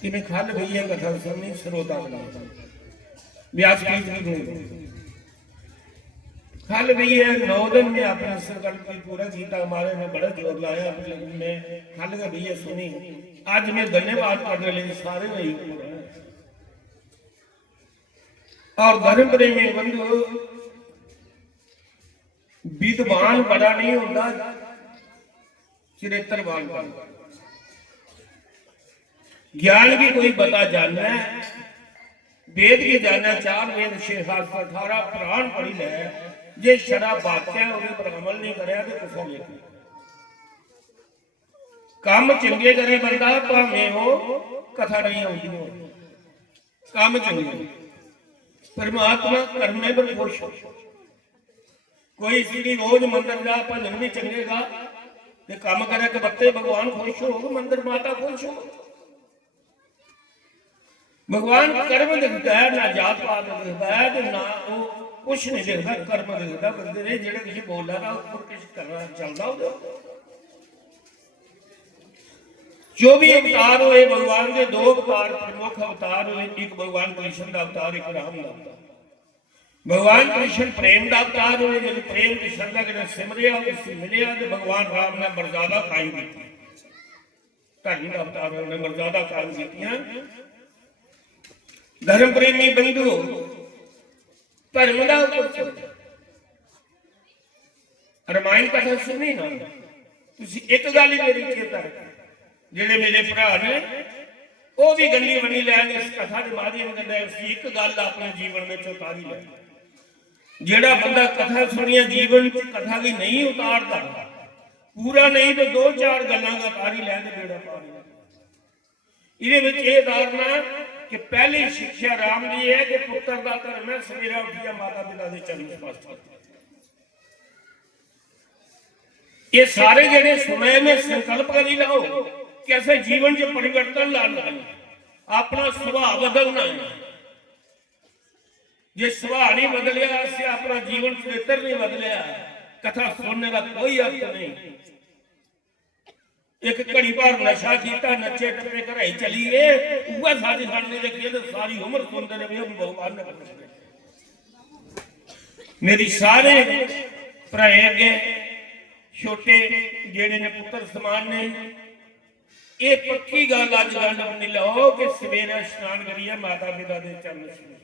कि मैं खाल भैया कथा सुननी श्रोता बना व्यासपीठ खाल भैया 9 दिन में अपने संकल्प की पूरा गीता हमारे में बड़ा जोर लाया। मैं खाल का भैया सुनी। आज मैं धन्यवाद करने लगे सारे वही। और धर्म प्रेमी बंधु, विद्वान बड़ा नहीं होता, चरित्रवान बनता। ज्ञान की कोई बता जानना है, वेद की जानना, 4 वेद 6 शास्त्र 18 पुराण पढ़ी ले, जे शरा बातें पर अमल नहीं करे तो कुछ नहीं। काम चंगे करे बंदा भावे हो कथा नहीं आती हो, काम चंगे परमात्मा करने पर खुश हो। कोई इसी रोज मंदिर जा भजन भी चंगेगा, काम करे कि बच्चे भगवान खुश हो, मंदिर माता खुश हो। भगवान कर्म दिखता है, ना जात पात दिखता है, तो ना वो कुछ नहीं दिखता, कर्म दिखता बंदे ने जेड़ा किसी बोला ना ऊपर किस करना चलता हो। जो भी अवतार हुए भगवान के दो अवतार प्रमुख अवतार हुए, एक भगवान कृष्ण का अवतार, एक राम का अवतार। भगवान कृष्ण प्रेम का अवतार हुए, जब प्रेम की श्रद्धा के सिमरिया मिलिया तो भगवान राम ने मर्यादा कायम की, धर्म का अवतार उन्होंने मर्यादा कायम की। धर्म प्रेमी बंधु धर्म का रामायण कथा सुनी ना, एक गल ही मेरी चेता रखो, जेडे मेरे भरा ने वो भी गली बनी लैन इस कथा के माध्यम से एक गल अपने जीवन में उतारी लै। जेड़ा बंदा कथा सुनिया जीवन कथा की नहीं उतारता, पूरा नहीं तो दो चार गल्लां का उतारी लैन बेड़ा पारी। ये धारणा कि पहली शिक्षा राम की है कि पुत्र का धर्म है सवेरा उठिया माता पिता के चरण स्पर्श। ये सारे जेडे सुने में संकल्प करी लाओ कि ऐसे जीवन च परिवर्तन लाना है, अपना सुभाव बदलना है। जे सुभाव नहीं बदलिया, अपना जीवन चरित्र नहीं बदलिया, कथा सुनने का कोई अर्थ नहीं। एक घड़ी भर नशा किया, नचे टप्पे घर चलीए, सारी सामने रखिए तो सारी उम्र सुनते रहे भगवान ने। मेरी सारे भरा अगे छोटे जेड़े ने पुत्र समान ने, ये पक्की गल अज गल अपनी लो कि सवेरे स्नान करिए माता पिता के चरण छूइए।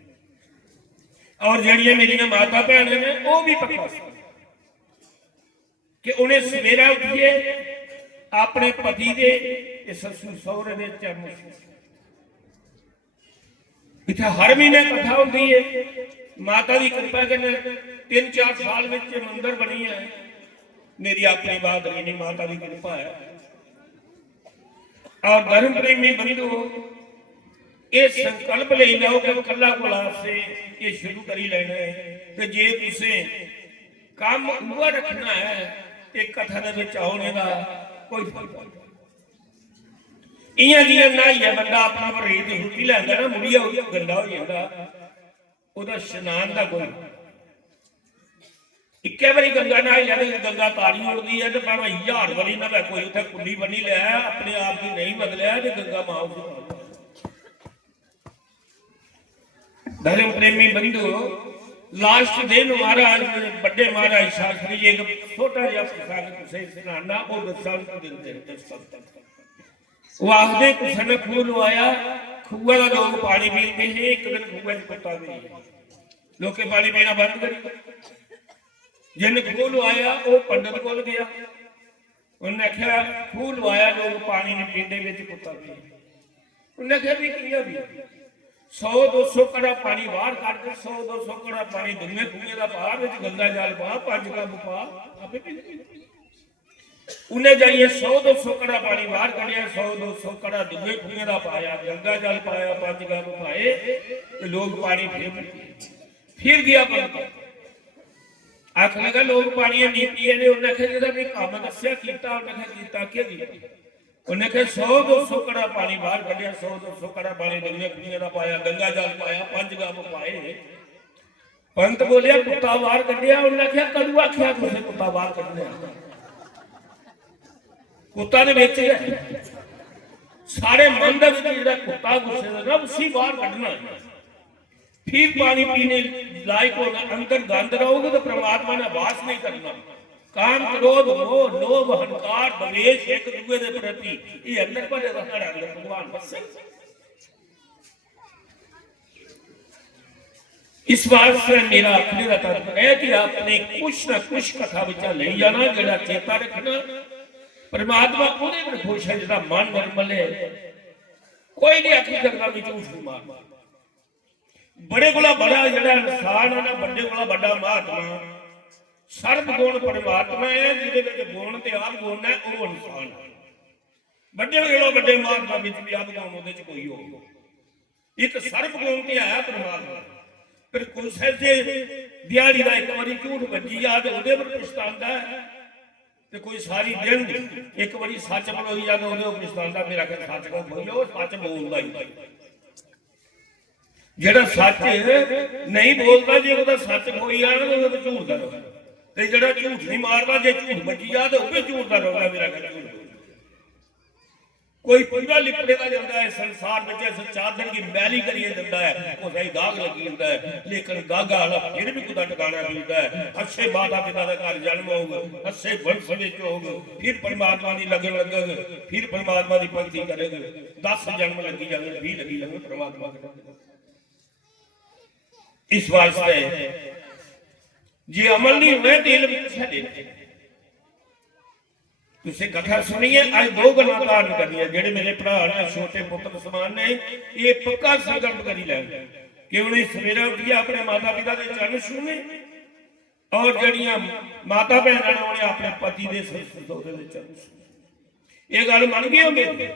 और जड़ियां मेरिया माता भैन ने वो भी पक्का कि उन्हें सवेरा उठिए अपने पति के ससुर सहुरे के चरण छूइए। इतना हर महीने कथा होती है, माता की कृपा करने 3-4 साल में मंदिर बनी है। मेरी अपनी बात नहीं, माता की कृपा है। और धर्म प्रेमी बंधु ये संकल्प ले जाओ कि कला गुलाब से ये शुरू करी लेना है कि जे तुसे काम हुआ रखना है एक कथा दे आने का कोई फायदा इं जी ना ही है। बंदा अपना रेत रुटी लैंदा ना मुड़िया गंदा हो जाता, वह स्नान का कोई इक्के बारी गंगा नहा लिया, गंगा तारी उड़ती है तो भावे 1000 वारी ना कोई उसे कुंडी बनी लिया, अपने आप की नहीं बदलिया तो गंगा मां धर्म प्रेमी बंधु लास्ट दिन महाराज बड़े महाराज शास्त्री जी एक छोटा जहा प्रसंग सुनाना वो दसा वो आखते किसी ने खूह लवाया, खूह का लोग पानी पीते हैं। एक दिन खूह कुत्ता भी लोग पानी पीना बंद कर, जिन खूह लवाया वो पंडित को गया, उन्हें आख्या खूह लवाया लोग पानी नहीं पीते कुत्ता पी। उन्हें आख्या भी किया भी 100-200 कड़ा पानी बाहर कट, 100-200 कड़ा पानी दुनिया खूहे का पा, गंगा जल पा, 5 कप पा, आपे पी। उन्हें जाइए 100-200 कड़ा पानी बाहर कढ़िया, 100-200 कड़ा दुनिया खूहे का पाया, गंगा जल पाया, 5 कप पाए, तो लोग पानी फिर गया बंद आख लगा लोग पानी नहीं पिए ने। उन्हें आख्या जो भी काम दसिया किया, उन्हें किया उन्हें 100-200 कड़ा पानी बाहर कढ़िया, 100-200 कड़ा पानी दुनिया खुनिया का पाया, गंगा जल पाया, 5 कप पाए। पंत बोलिया कुत्ता बाहर कढ़िया। उन्हें आख्या कदू आख्या तुझे कुत्ता बाहर कढ़ने? कुत्ता ने बेच गया सारे मन का कुत्ता गुस्से का उसी बाहर कढ़ना। फिर पानी पीने लायक होना, अंदर गंद रहोगे तो परमात्मा ने वास नहीं करना। काम क्रोध मोह लोभ अहंकार द्वेष एक दूसरे के प्रति ये अंदर पर अंदर भगवान बस। इस बात से मेरा आखिरी तात्पर्य है कि आपने कुछ न कुछ कथा विचार ले जाना, जरा चेता रखना परमात्मा उन्हें पर खुश है जरा मन निर्मल है। कोई नहीं आखिर करना भी झूठ नहीं मारना। बड़े कोला बड़ा जरा इंसान है ना, बड़े कोला बड़ा महात्मा सर्व गुण परमात्मा है, जिहदे गुण ते आप गुण है वो इंसान है। बड़े कोला बड़े महात्मा विच भी आप गुण उहदे च कोई हो, एक सर्व गुण ते है परमात्मा। फिर कुछ से दिहाड़ी का एक बारी झूठ बजी आ तो उहदे पर पछतांदा है, ते कोई सारी दिन एक बारी सच बोली जाता उहदे पर पछतांदा। मेरा कहना सच को बोलो, सच बोलदा ही ਜਿਹੜਾ ਸੱਚ ਨਹੀਂ ਬੋਲਦਾ, ਜੇ ਉਹਦਾ ਸੱਚ ਕੋਈ ਆ ਨਾ ਉਹ ਝੂਠ ਦਾ ਰਹੂਗਾ, ਤੇ ਜਿਹੜਾ ਝੂਠ ਨਹੀਂ ਮਾਰਦਾ ਜੇ ਝੂਠ ਬੱਜੀ ਆ ਤਾਂ ਉਹ ਵੀ ਝੂਠ ਦਾ ਰਹੂਗਾ। ਮੇਰਾ ਝੂਠ ਕੋਈ ਪੂਰਾ ਲਿਪੜੇ ਦਾ ਜਾਂਦਾ ਹੈ ਸੰਸਾਰ ਵਿੱਚ, ਇਸ ਚਾਦਰ ਦੀ ਮੈਲੀ ਕਰੀਏ ਜਾਂਦਾ ਹੈ, ਉਹ ਸਹੀ ਦਾਗ ਲੱਗੀ ਹੁੰਦਾ ਹੈ, ਲੇਕਿਨ ਦਾਗਾ ਵਾਲਾ ਫਿਰ ਵੀ ਕੁਦਾ ਟਿਕਾਣਾ ਮਿਲਦਾ ਹੈ। ਅੱਛੇ ਮਾਤਾ ਪਿਤਾ ਦਾ ਘਰ ਜਨਮ ਹੋਊਗਾ, ਅੱਛੇ ਵੰਸ਼ ਵਿੱਚ ਹੋਊਗਾ, ਫਿਰ ਪਰਮਾਤਮਾ ਦੀ ਲੱਗਣ ਲੱਗੇਗਾ, ਫਿਰ ਪਰਮਾਤਮਾ ਦੀ ਭਗਤੀ ਕਰੇਗਾ। 10 ਜਨਮ ਲੱਗੀ ਜਾਣਗੇ, 20 ਲੱਗੀ ਜਾਣਗੇ ਪਰਮਾਤਮਾ ਦੇ। ਇਸ ਵਾਸਤੇ ਜੇ ਅਮਲ ਨਹੀਂ ਹੋਵੇ ਤੇ ਇਲਮ ਕਿੱਥੇ ਦੇਣਾ। ਤੁਸੀਂ ਕਥਾ ਸੁਣੀਏ, ਅੱਜ 2 ਗੱਲਾਂ ਧਾਰਨ ਕਰਨੀਆਂ। ਜਿਹੜੇ ਮੇਰੇ ਭਰਾ ਨੇ, ਛੋਟੇ ਪੁੱਤਰ ਸਮਾਨ ਨੇ, ਇਹ ਪੱਕਾ ਸੰਕਲਪ ਕਰੀ ਲੈਣ ਕਿ ਉਹਨੇ ਸਵੇਰਾ ਉੱਠੀਏ ਆਪਣੇ ਮਾਤਾ ਪਿਤਾ ਦੇ ਚਰਨ ਛੂਹਣੇ, ਔਰ ਜਿਹੜੀਆਂ ਮਾਤਾ ਭੈਣਾਂ ਨੇ ਉਹਨੇ ਆਪਣੇ ਪਤੀ ਦੇ ਸਹੁਰੇ ਦੇ ਚਰਨ ਛੂਹਣੇ। ਇਹ ਗੱਲ ਮੰਨ ਗਏ ਹੋ ਮੇਰੇ?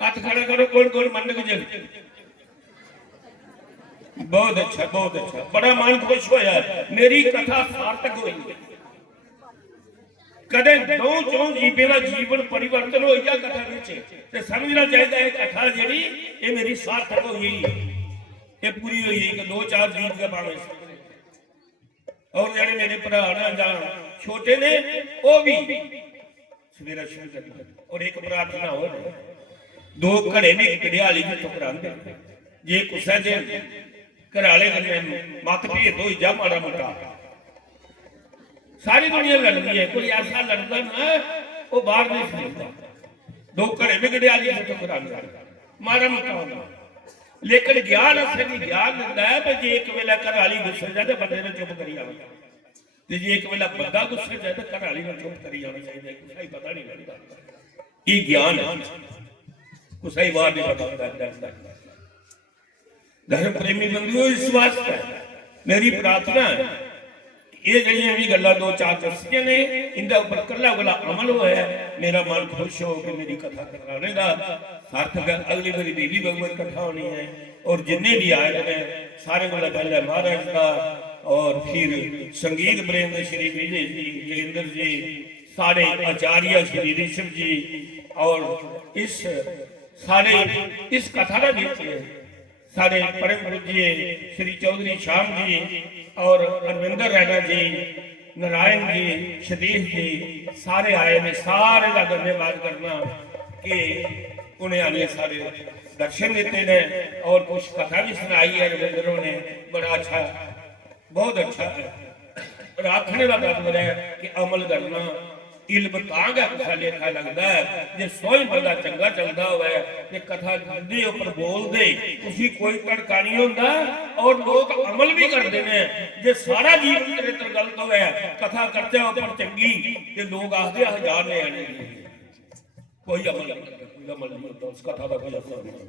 ਹੱਥ ਖੜਾ ਕਰੋ, ਕੋਲ ਕੋਲ ਮੰਨ ਕੇ ਜੇ। ਬਹੁਤ ਅੱਛਾ, ਬਹੁਤ ਅੱਛਾ, ਬੜਾ ਮਨ ਖੁਸ਼ ਹੋਇਆ। ਮੇਰੀ ਕਥਾ ਸਾਰਥਕ ਹੋਈ। ਕਦੇ 2-4 ਜੀਵੇ ਦਾ ਜੀਵਨ ਪਰਿਵਰਤਨ ਹੋਈ ਜਾ ਕਥਾ ਵਿੱਚ, ਤੇ ਸਮਝਣਾ ਚਾਹੀਦਾ ਇਹ ਕਥਾ ਜਿਹੜੀ ਇਹ ਮੇਰੀ ਸਾਰਥਕ ਹੋਈ, ਇਹ ਪੂਰੀ ਹੋਈ। ਕਿ 2-4 ਜੀਵ ਕੇ ਭਾਵੇਂ। ਔਰ ਜਿਹੜੇ ਮੇਰੇ ਭਰਾ ਨੇ ਜਾਂ ਛੋਟੇ ਨੇ ਉਹ ਵੀ ਸਵੇਰਾ ਸ਼ੁਰੂ ਕਰਦੇ। ਔਰ ਇੱਕ ਪ੍ਰਾਰਥਨਾ ਹੋਰ, 2 ਘੜੇ ਨੇ ਘੜਿਆਲੀ ਚ ਟੁਕਰਾਉਂਦੇ। ਜੇ ਕੁਛ ਦੇ ਘਰਾਲੇ ਕਨੇ ਮਤ ਭੇਦ ਹੋਈ ਜਾ ਮਾੜਾ ਮੋਟਾ, ਸਾਰੀ ਦੁਨੀਆ ਲੜਦੀ ਹੈ, ਕੋਈ ਐਸਾ ਲੜਦਾ ਨਾ ਉਹ ਬਾਹਰ ਨਹੀਂ ਸੁਣਦਾ। 2 ਘੜੇ ਵਿਗੜਿਆ ਜੀ ਤੋਂ ਕਰਾਂਗਾ ਮਾਰਾ ਮਕਾਉਣਾ। ਲੇਕਿਨ ਗਿਆਨ ਅਸੇ ਦੀ ਗਿਆਨ ਦਿੰਦਾ ਹੈ ਕਿ ਜੇ ਇੱਕ ਵੇਲਾ ਘਰ ਵਾਲੀ ਗੁੱਸੇ ਜਾਏ ਤਾਂ ਬੰਦੇ ਨੂੰ ਚੁੱਪ ਕਰੀ ਜਾਵੇ, ਤੇ ਜੇ ਇੱਕ ਵੇਲਾ ਬੰਦਾ ਗੁੱਸੇ ਜਾਏ ਤਾਂ ਘਰ ਵਾਲੀ ਨੂੰ ਚੁੱਪ ਕਰੀ ਜਾਣਾ ਚਾਹੀਦਾ। ਕੁਛ ਹੀ ਪਤਾ ਨਹੀਂ ਲੱਗਦਾ, ਇਹ ਗਿਆਨ ਹੈ। ਕੁਛ ਹੀ ਬਾਹਰ ਨਹੀਂ ਪਤਾ। ਧਰਮ ਪ੍ਰੇਮੀ ਬੰਦਿਓ, ਇਸ ਵਾਸਤੇ ਮੇਰੀ ਪ੍ਰਾਰਥਨਾ ਹੈ ਇਹ ਜਿਹੜੀਆਂ ਵੀ ਗੱਲਾਂ 2-4 ਦੱਸੀਆਂ ਨੇ, ਇਹਦਾ ਉੱਪਰ ਕੱਲਾ ਅਮਲ ਹੋਇਆ। ਮੇਰਾ ਮਨ ਖੁਸ਼ ਹੋ ਕੇ ਮੇਰੀ ਕਥਾ ਕਰਾਣੇ ਦਾ ਸਾਰਥਕ ਹੈ। ਅਗਲੀ ਵਾਰੀ ਦੇਵੀ ਭਗਵਤ ਕਥਾ ਹੋਣੀ ਹੈ, ਔਰ ਜਿੰਨੇ ਵੀ ਆਏ ਨੇ ਸਾਰੇ ਕੋਲ ਪਹਿਲੇ ਮਹਾਰਾਜ ਦਾ, ਔਰ ਫਿਰ ਸੰਗੀਤ ਪ੍ਰੇਮ ਦੇ ਸ਼੍ਰੀ ਵਿਜੇ ਜੀ, ਜਗਿੰਦਰ ਜੀ, ਸਾਡੇ ਆਚਾਰੀਆ ਸ਼੍ਰੀ ਰਿਸ਼ਵ ਜੀ, ਔਰ ਇਸ ਸਾਰੇ ਇਸ ਕਥਾ ਦਾ ਵਿੱਚ ਸਾਡੇ परम पूज्य श्री चौधरी श्याम जी और अरविंदर रैना जी, नारायण जी, सतीश जी सारे आए ने। सारे का धन्यवाद करना कि उन्हें हमें सारे दर्शन देते हैं और कुछ कथा भी सुनाई है रविंदरों ने। बड़ा अच्छा, बहुत अच्छा है। और आखने का मतलब है कि अमल करना इल्म तांगा कथा लेखा लगता है। जे सोई बंदा चंगा चलता हुआ है ते कथा दे ऊपर बोल दे उसी कोई तड़का नहीं होता, और लोग अमल भी करते हैं। जे सारा जीवन चरित्र गलत होया कथा करते ऊपर चंगी ते लोग आखदे 1000 ने आने, कोई अमल नहीं होता उस कथा का, कोई असर नहीं।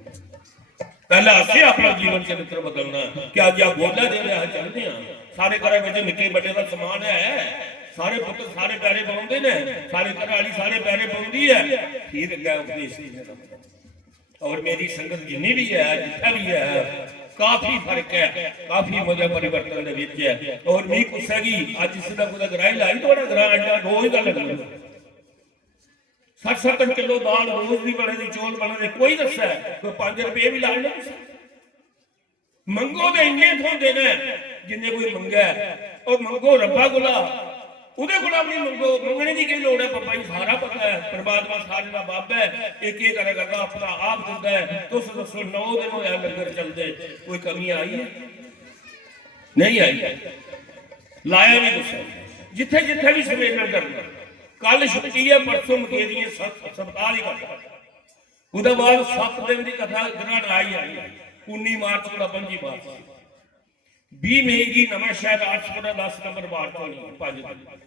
पहला असे अपना जीवन चरित्र बदलना। क्या क्या बोला दे रहा चलते हैं सारे घर में निके बड़े का समान है। सारे पुत्र सारे पैरे पाउंदे ने, सारे घर वाली सारे पैरे पाउंदी है, फिर अगे उपदेश। और मेरी संगत जिन्नी भी है जितना भी है काफी फर्क है, काफी मजा परिवर्तन दे विच है। और मी कुसेगी अज इस दा कोई ग्राह लाई तो ग्राह अड्डा रोज का लगना 60-70 किलो दाल रोज दी बने दी चौल बने दे कोई दस्सा कोई 5 रुपए भी ला ले। मंगो तो इन्ने थोंदे ने जिन्ने कोई मंगा, और मंगो रब्बा कोला ਉਹਦੇ ਕੋਲ ਆਪਣੀ ਮੰਗੋ, ਮੰਗਣੇ ਦੀ ਕੀ ਲੋੜ ਹੈ। ਬਾਬਾ ਜੀ ਸਾਰਾ ਪਤਾ ਹੈ, ਪਰਮਾਤਮਾ ਸਾਰੇ ਦਾ ਬਾਪ ਹੈ, ਇੱਕ ਇਹ ਕਰੇ ਕਰਦਾ ਆਪਣਾ ਆਪ ਦਿੰਦਾ ਹੈ। ਤੁਸੀਂ ਦੱਸੋ 9 ਦਿਨ ਹੋਇਆ ਲੰਗਰ ਚੱਲਦੇ, ਕੋਈ ਕਮੀ ਆਈ ਹੈ? ਨਹੀਂ ਆਈ। ਲਾਇਆ ਵੀ ਕੁਛ ਜਿੱਥੇ ਜਿੱਥੇ ਵੀ ਸੰਵੇਦਨ ਕਰਨਾ। ਕੱਲ ਛੁੱਟੀ ਹੈ, ਪਰਸੋਂ ਮਕੇਰੀਏ ਸਪਤਾਲ ਹੀ ਕਰਦਾ। ਉਹਦੇ ਬਾਅਦ 7 ਦਿਨ ਦੀ ਕਥਾ ਗ੍ਰਹਣ ਆਈ 19 ਮਾਰਚ ਤੋਂ 25 ਮਾਰਚ 20 ਮਈ ਦੀ ਨਵਾਂ ਸ਼ਹਿਰ 8 10 ਨੰਬਰ ਵਾਰਡ ਤੋਂ 5 ਦਿਨ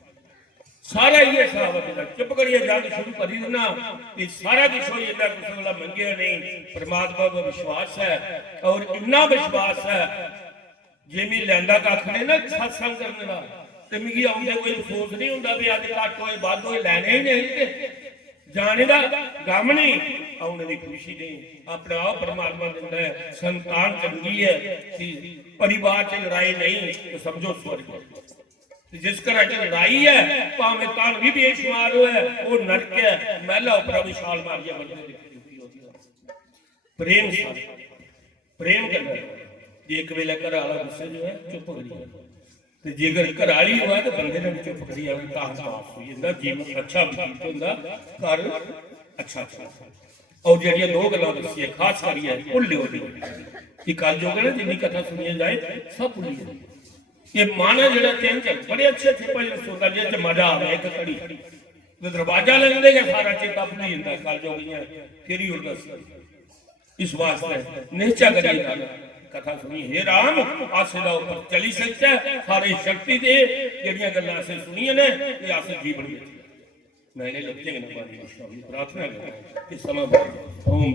सारा ही हिसाब है। चुप करिए जंग शुरू करी देना, ये सारा कुछ हो जाता। कुछ वाला मंगे नहीं, परमात्मा का विश्वास है। और इन्ना विश्वास है जे मैं लैंदा कख ने ना सत्संग करने का, तो मिगी आउंदे कोई अफसोस नहीं होंदा भी अज घट होए वध होए, लैने ही नहीं, जाने का गम नहीं, आने की खुशी नहीं। अपना आप परमात्मा दिंदा है। संतान चंगी है, परिवार च लड़ाई नहीं तो समझो स्वर्ग। जिस घर च लड़ाई है भावे तन भी बेशुमार है, वो नरक है। महला उपरा विशाल मारिया बंदे प्रेम ਪ੍ਰੇਮ ਕਰਨਾ ਜੇ ਇੱਕ ਵੇਲੇ ਘਰ ਵਾਲਾ ਗੁੱਸੇ ਜੋ ਹੈ ਚੁੱਪ ਕਰੀ ਜਾਣਾ ਤੇ ਜੇਕਰ ਘਰ ਵਾਲੀ ਹੋਇਆ ਤਾਂ ਬੰਦੇ ਨੇ ਵੀ ਚੁੱਪ ਕਰੀ ਜਾਣਾ ਤਾਂ ਸਾਫ਼ ਹੋ ਜਾਂਦਾ ਜੀਵਨ ਅੱਛਾ ਬਤੀਤ ਹੁੰਦਾ ਘਰ ਅੱਛਾ ਔਰ ਜਿਹੜੀਆਂ ਦੋ ਗੱਲਾਂ ਦੱਸੀਆਂ ਖਾਸ ਕਰੀਏ ਭੁੱਲਿਓ ਨਹੀਂ ਕਿ ਕੱਲ ਜੋ ਨਾ ਜਿੰਨੀ ਕਥਾ ਸੁਣੀ ਜਾਏ ਸਭ ਭੁੱਲੀ ਜਾਂਦੀ ਇਹ ਮਾਨਾ ਜਿਹੜਾ ਚੇਂਜ ਬੜੇ ਅੱਛੇ ਭਜਨ ਸੁਣਦਾ ਜੇ ਚ ਮਜ਼ਾ ਆਵੇ ਇੱਕ ਘੜੀ ਤੇ ਦਰਵਾਜ਼ਾ ਲੱਗਦੇ ਕਿ ਸਾਰਾ ਚੇਤਾ ਭੁੱਲ ਜਾਂਦਾ ਕੱਲ ਜੋ ਗਈਆਂ ਫਿਰ ਹੀ ਉਲਦਾ ਸੀ ਇਸ ਵਾਸਤੇ ਨਿਹਚਾ ਕਰੀਏ ਕਥਾ ਸੁਣੀ ਹੈ ਰਾਮ ਆਸੇ ਦਾ ਉੱਪਰ ਚਲੀ ਸਕਦਾ ਸਾਰੇ ਸ਼ਕਤੀ ਦੇ ਜਿਹੜੀਆਂ ਗੱਲਾਂ ਅਸੀਂ ਸੁਣੀਆਂ ਨੇ ਇਹ ਆਸੇ ਜੀਵਨ ਵਿੱਚ मैंने लग जाएंगे प्रार्थना करें इस समय ओम